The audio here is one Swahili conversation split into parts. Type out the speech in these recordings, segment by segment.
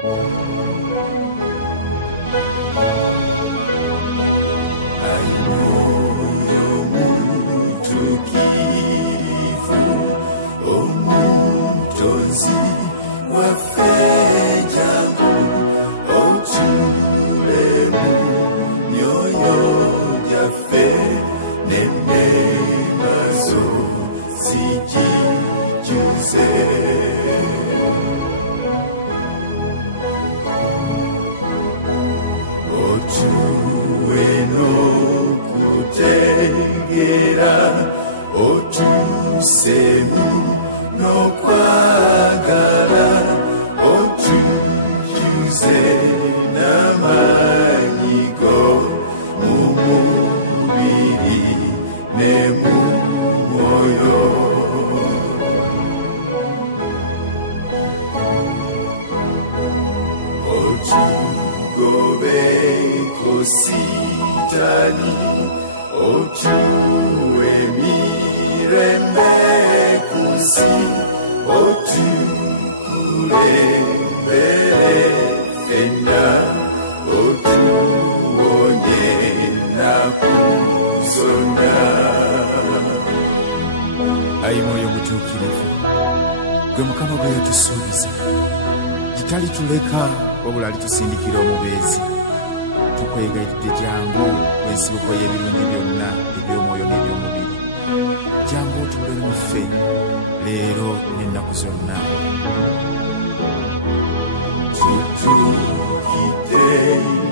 Ayi Mwoyo Mutukirivu, omutonzi waffe otulemu myoyo gyaffe n'enneema zo zijjuze. Otuwe n'okutegeera, otuseemu n'okwagala, otujjuze n'amaanyi go mu mubiri ne mu mwoyo. Otugobe ko Sitaani, otuwe emirembe ku nsi, otukulembere ffenna, otuwonye ennaku zonna. Ayi Mwoyo Mutukirivu, gwe Mukama gwe yatusuubiza, gitalituleka wabula alitusindikira omubeezi. Tukwegayiridde jangu ensibuko y'ebirungi byonna eby'omwoyo n'eby'omubiri. Jangu otuule mu ffe leero n'ennaku zonna. Tutuukidde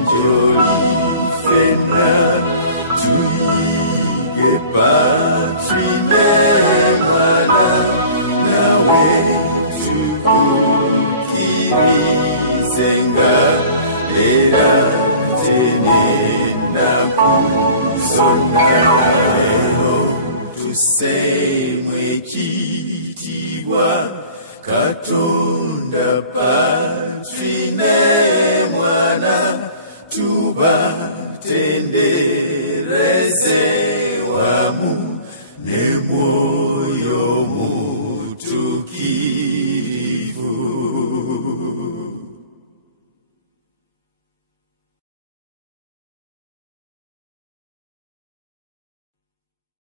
gy'oli ffenna, tuyige Patri ne Mwana, nawe tukukirizenga era n'ennaku zonna. Leero tusseemu ekitiibwa Katonda Patri ne Mwana, tubatende